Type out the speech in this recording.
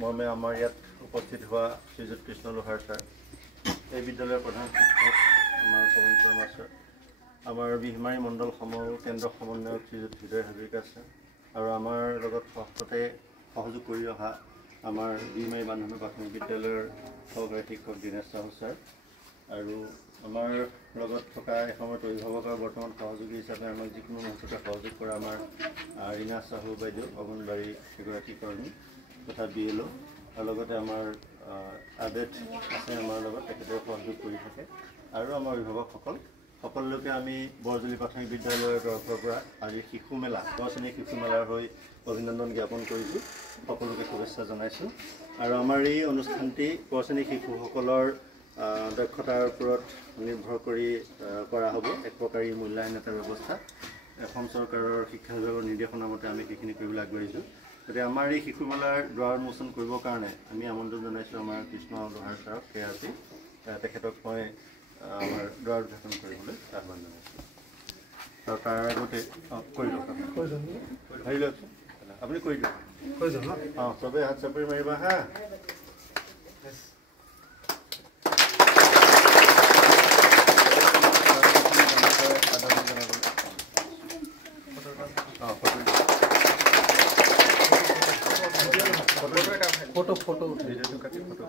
মৰ্মে আমাৰ ইয়াত উপস্থিত হোৱা শ্ৰীযুত কৃষ্ণ লোহাৰ ছাৰ, এই বিদ্যালয়ৰ প্ৰধান শিক্ষক আমাৰ পৱন শৰ্মা ছাৰ, আমাৰ বিহমাৰী মণ্ডল কেন্দ্ৰ সমন্বয়ক শ্ৰীযুত হৃদয় হাজৰিকা ছাৰ, আৰু আমাৰ লগত সহজতে সহযোগ কৰি অহা আমাৰ বিহমাৰী বান্ধৱী প্ৰাথমিক বিদ্যালয়ৰ সহকাৰী শিক্ষক দীনেশ চাহু ছাৰ, আৰু আমাৰ লগত থকা এসময়ত অভিভাৱক আৰু বৰ্তমান সহযোগী হিচাপে আমাক যিকোনো মুহূৰ্ততে সহযোগ কৰা আমাৰ ৰীনা চাহু বাইদেউ, অংগনবাড়ী এগৰাকী কৰ্মী তথা BLO, আৰু লগতে আমাৰ আবেদ আছে আমাৰ লগত, তেখেতেও সহযোগ কৰি থাকে, আৰু আমাৰ অভিভাৱকসকল সকলোকে আমি বৰজুলি প্ৰাথমিক বিদ্যালয়ৰ তৰফৰ পৰা আজি শিশু মেলা 10 শ্ৰেণীৰ শিশু মেলাৰ হৈ অভিনন্দন জ্ঞাপন কৰিছোঁ, সকলোকে শুভেচ্ছা জনাইছোঁ। আৰু আমাৰ এই অনুষ্ঠানটি 10 শ্ৰেণীৰ শিশুসকলৰ দক্ষতাৰ ওপৰত নিৰ্ভৰ কৰি কৰা হ'ব, এক প্ৰকাৰী মূল্যায়ন এটা ব্যৱস্থা। অসম চৰকাৰৰ শিক্ষা বিভাগৰ নিৰ্দেশনা মতে আমি সেইখিনি কৰিবলৈ আগবাঢ়িছোঁ। গতিকে আমাৰ এই শিশু মেলাৰ দুৱাৰ উন্মোচন কৰিবৰ কাৰণে আমি আমন্ত্ৰণ জনাইছোঁ আমাৰ কৃষ্ণ লোহাৰ ছাৰক, আজি তেখেতক মই আমাৰ দুৱাৰ উদ্ঘাটন কৰিবলৈ আহ্বান জনাইছোঁ। আৰু তাৰ আগতে কৰি দিয়ক, হেৰি লওকচোন, আপুনি কৰি দিয়ক, চবেই হাত চাপৰি মাৰিবা হা। ফটো